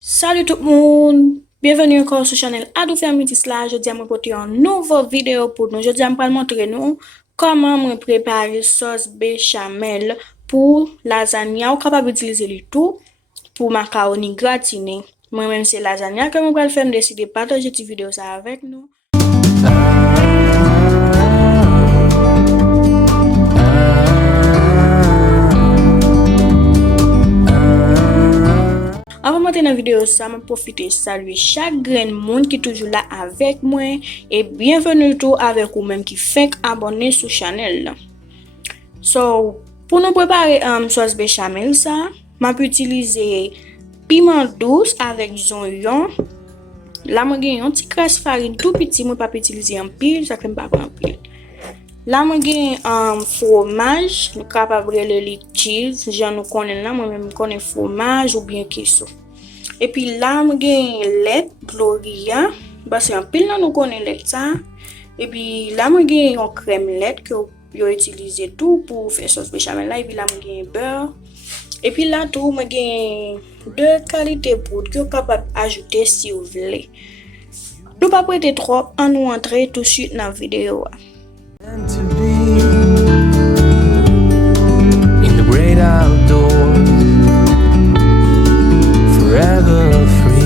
Salut tout le monde! Bienvenue encore sur la chaîne Adou Fermitis là. Je dis à moi porter une nouvelle vidéo pour nous. Je dis à moi montrer nous comment me préparer sauce béchamel pour lasagna. Ou capable d'utiliser le tout pour macaroni gratiné. Moi-même c'est lasagna que je vais faire. Décider de partager cette vidéo ça avec nous. Avant de monter dans la vidéo, ça m'a profité de saluer chaque grain monde qui est toujours là avec moi et bienvenue tout avec vous même qui fait abonner sur la chaîne. So, pour nous préparer sauce béchamel ça, m'a utiliser piment douce avec oignon. Là moi gagne un petit crasse farine tout petit, moi pas utiliser en pile, ça fait pas en pile. Là moi gagne fromage, nous capable le cheese, j'en nous connais là, moi même connais fromage ou bien queso. Et puis là moi gagne lait Gloria, parce que en pile là nous connais lait ça. Et puis là moi gagne une crème lait que yo utilisé tout pour faire sauce béchamel là et puis là moi gagne beurre. Et puis là tout moi gagne deux qualités poudre que capable ajouter si vous voulez. Nous pas prêter trop, on nous entrer tout de suite dans la vidéo. To be in the great outdoors, forever free.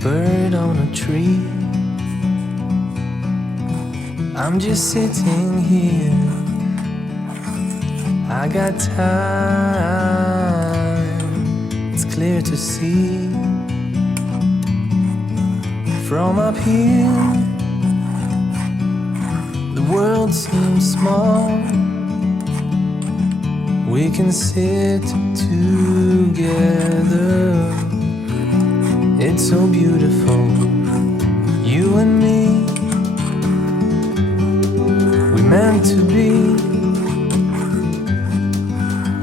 bird on a tree. I'm just sitting here. I got time, it's clear to see. From up here, the world seems small. We can sit together. It's so beautiful, you and me. We meant to be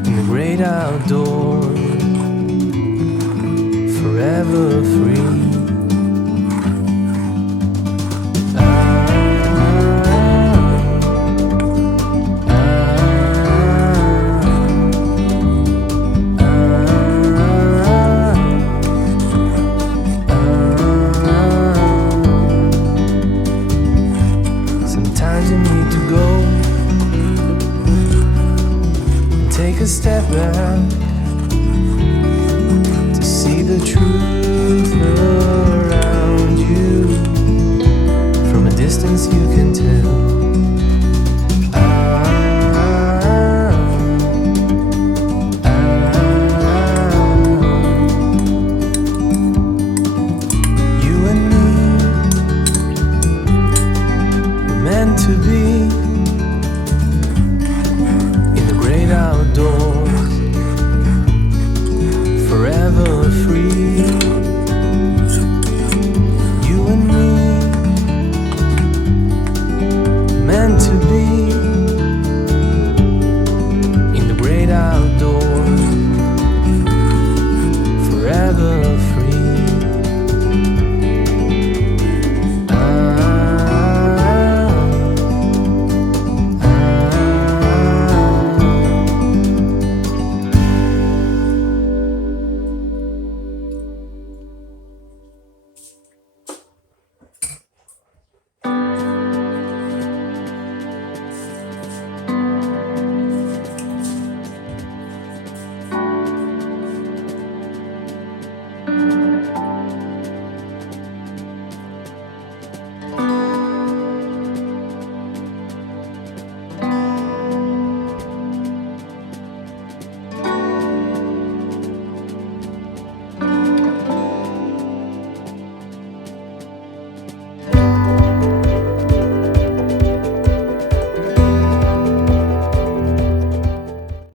in the great outdoors, forever free. Sometimes you need to go and take a step back to see the truth around you. From a distance you can tell. You and me were meant to be in the great outdoors, forever free. You and me, meant to be in the great outdoors, forever free.